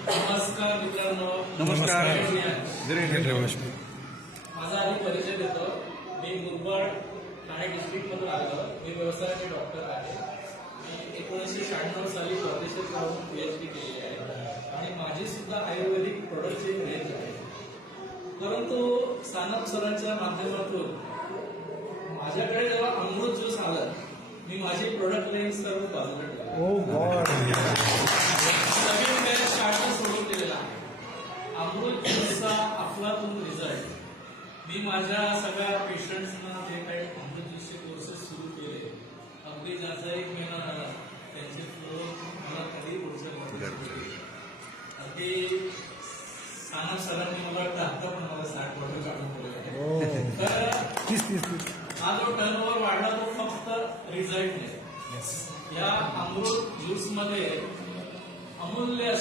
नमस्कार मित्रांनो. नमस्कार. माझा आधी परिचय देतो. मी मुरबाड ठाणे डिस्ट्रिक्टमधून आलो. मी व्यवसायाचे डॉक्टर आहे. मी 1996 साली परदेशात जाऊन PhD केली आहे आणि माझी सुद्धा आयुर्वेदिक प्रोडक्टची रेंज आहे. परंतु सानप सरांच्या माध्यमातून माझ्याकडे जेव्हा अमृत ज्यूस आला, मी माझी प्रोडक्ट रेंज सर्व बाजूला ठेवली. नवीन काही स्टार्टअप सोडून दिलेला आहे. अमृत ज्यूसचा अफलातून रिझल्ट. मी माझ्या सगळ्या पेशंट्सना जे काही अमृत ज्यूसचे कोर्सेस सुरू केले, अगदी ज्याचा 1 महिना झाला, त्यांचे फ्लो मला कधी अगदी सानप सरांनी मला वाटतं आता पण मला 60 बॉटल काढून ठेवले. तर हा जो टर्नओव्हर वाढला तो फक्त रिझल्टने. या अमृत ज्यूसमध्ये अमूल्य असे